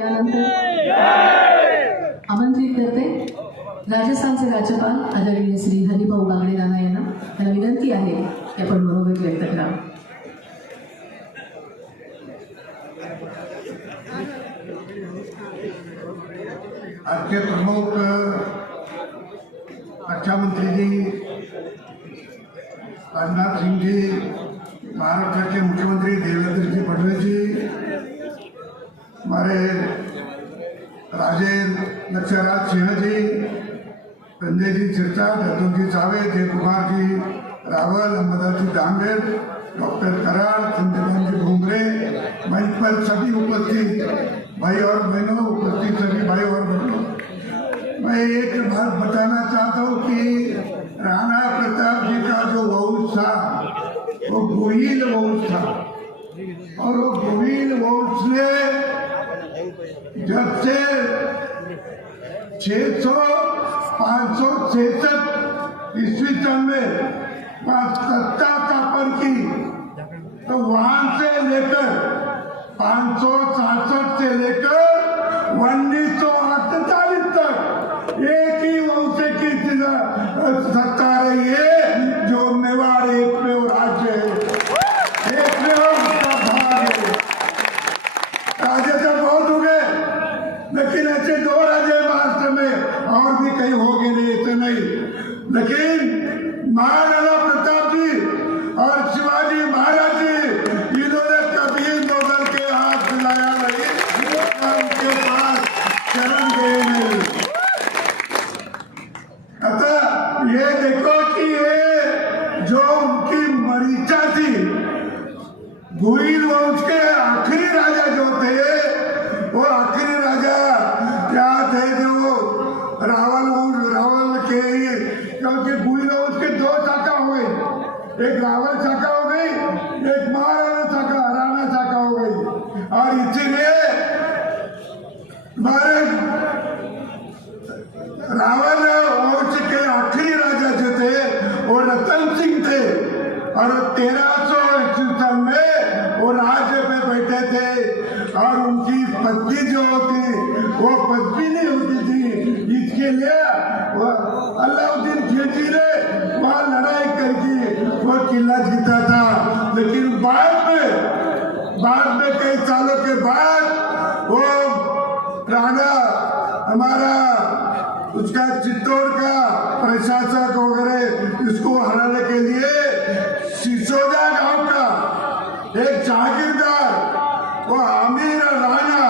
यानंतर आमंत्रित करते राजस्थानचे राज्यपाल आदरणीय श्री हरिभाऊ बागडे राणा यांना. त्यांना विनंती आहे की आपण मनोगत व्यक्त करावं. आज के प्रमुख रक्षा मंत्री जी राजनाथ सिंह जी, महाराष्ट्र के मुख्यमंत्री देवेंद्र जी फडणवीस जी, हमारे राजेंद्र लक्ष्यराज सिंह जी, संजय जी सिरसा, दत्तू जी सावे, जय कुमार जी रावल, अहमदा जी दांगेर, डॉक्टर करार, संजय जी भूमरे, मंच पर सभी उपस्थित भाई और बहनों, उपस्थित सभी भाई और बहनों, मैं एक बात बताना चाहता हूँ कि राणा प्रताप जी का जो वंश था वो गोहिल वंश था और वो गोहिल वंश ने जब से 566 ईस्वी सन में सत्ता स्थापन की तो वहां से लेकर 567 से लेकर 1948 तक एक ही वंश की सत्ता रही है, जो मेवाड़ एकमेव राज्य है, एकमेव उसका भाग है। राज्य तो बहुत हो गए, लेकिन ऐसे 2 राज्य महाराष्ट्र में और भी कहीं हो गए नहीं, ऐसे नहीं। लेकिन महाराणा प्रताप जी और शिवाजी महाराज जी, इन्होंने कभी नोबल के हाथ मिलाया नहीं, उनके पास शरण गए नहीं। अतः ये देखो कि ये जो उनकी मरीचा थी, गोहिल वंश के आखिरी राजा जो थे, वो आखिरी राजा क्या थे, जो रावल के, क्योंकि गोहिल वंश के 2 शाखा हुए, एक रावल शाखा हो गई, एक महाराणा शाखा, राणा शाखा हो गई। और इसीलिए हमारे रावल वंश के आखिरी राजा जो थे वो रतन सिंह थे और 1300 ईस्वी सन में वो राज्य में बैठे थे और उनकी पत्नी जो होती वो पत्नी होती थी। इसके लिए अलाउद्दीन खिलजी ने वहां लड़ाई करके वो किला जीता था। लेकिन बाद में कई सालों के बाद वो राणा हमारा उसका चित्तौड़ का प्रशासक वगैरह इसको हराने के लिए सिसोदा गांव का एक जागीरदार वो आमिर राणा,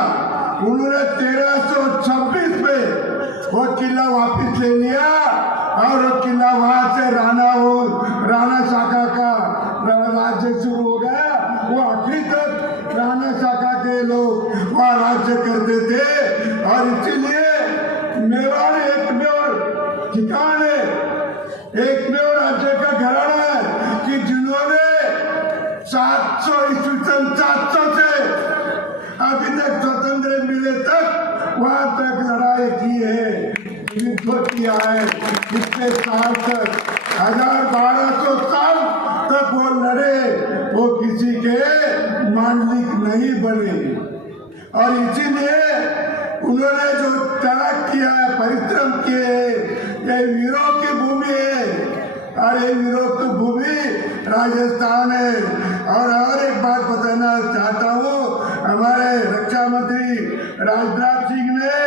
उन्होंने 1326 में वो किला वापस ले लिया और वो किला वहां से राणा शाखा का राज्य शुरू हो गया। वो आखिरी तक राणा शाखा के लोग वहां राज्य करते थे और इसीलिए मेवाड़ एकमेव ठिकान है, एकमेव राज्य का घराना है कि जिन्होंने 700 ईस्वी सन 700 से अभी तक स्वतंत्र मिले तक वहां तक लड़ाई की है, युद्ध किया है। कितने साल तक, 1200 साल तक वो लड़े, वो किसी के मांडलिक नहीं बने। और इसीलिए उन्होंने जो त्याग किया है, परिश्रम किए, ये वीरों की भूमि है और ये वीरों की भूमि राजस्थान है। और एक बात बताना चाहता हूँ, हमारे रक्षा मंत्री राजनाथ सिंह ने,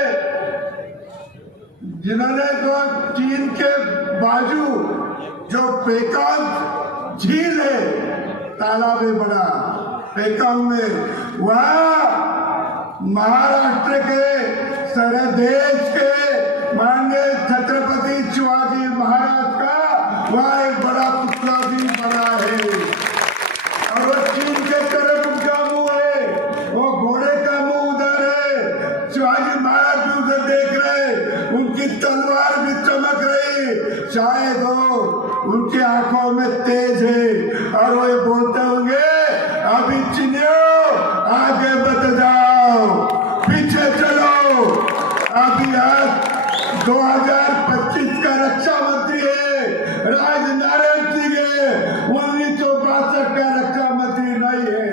जिन्होंने तो चीन के बाजू जो पेकांग झील है, तालाब है बड़ा पेकांग में, वहाँ महाराष्ट्र के सारे देश के माननीय छत्रपति शिवाजी महाराज का वहाँ एक बड़ा पुतला भी बना है और वो चीन के तरफ उनका मुंह है, वो घोड़े का मुंह उधर है, शिवाजी महाराज भी उधर देख रहे, उनकी तलवार भी चमक रही, शायद वो उनकी आंखों में तेज है और वो ये बोलते होंगे, अभी चिन्हो आगे बढ़ जाओ, पीछे चलो। अभी आज 2025 का रक्षा मंत्री है राजनारायण सिंह है, 1962 का रक्षा मंत्री नहीं है,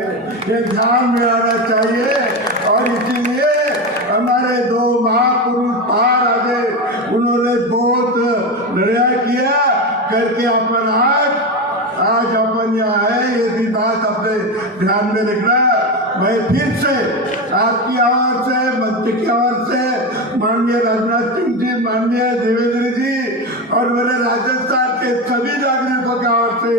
ये ध्यान में आना चाहिए। और इसीलिए ध्यान में रखना। मैं फिर से आपकी आवाज से, मंत्री की आवाज से, माननीय राजनाथ सिंह जी, माननीय देवेंद्र जी और मेरे राजस्थान के सभी नागरिकों की आवाज से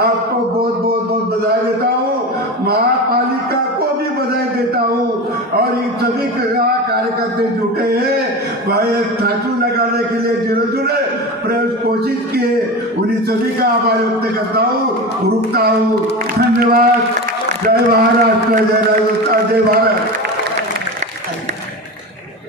आपको बहुत बहुत बहुत बधाई देता हूँ। महापालिका को भी बधाई देता हूँ और इन सभी कार्यकर्ता जुटे हैं भाई स्टैचू लगाने के लिए जिन्होंने प्रयास कोशिश किए, उन्हीं सभी का आभार व्यक्त करता हूँ, रुकता हूँ। धन्यवाद। जय महाराष्ट्र, जय राजस्थान, जय भारत।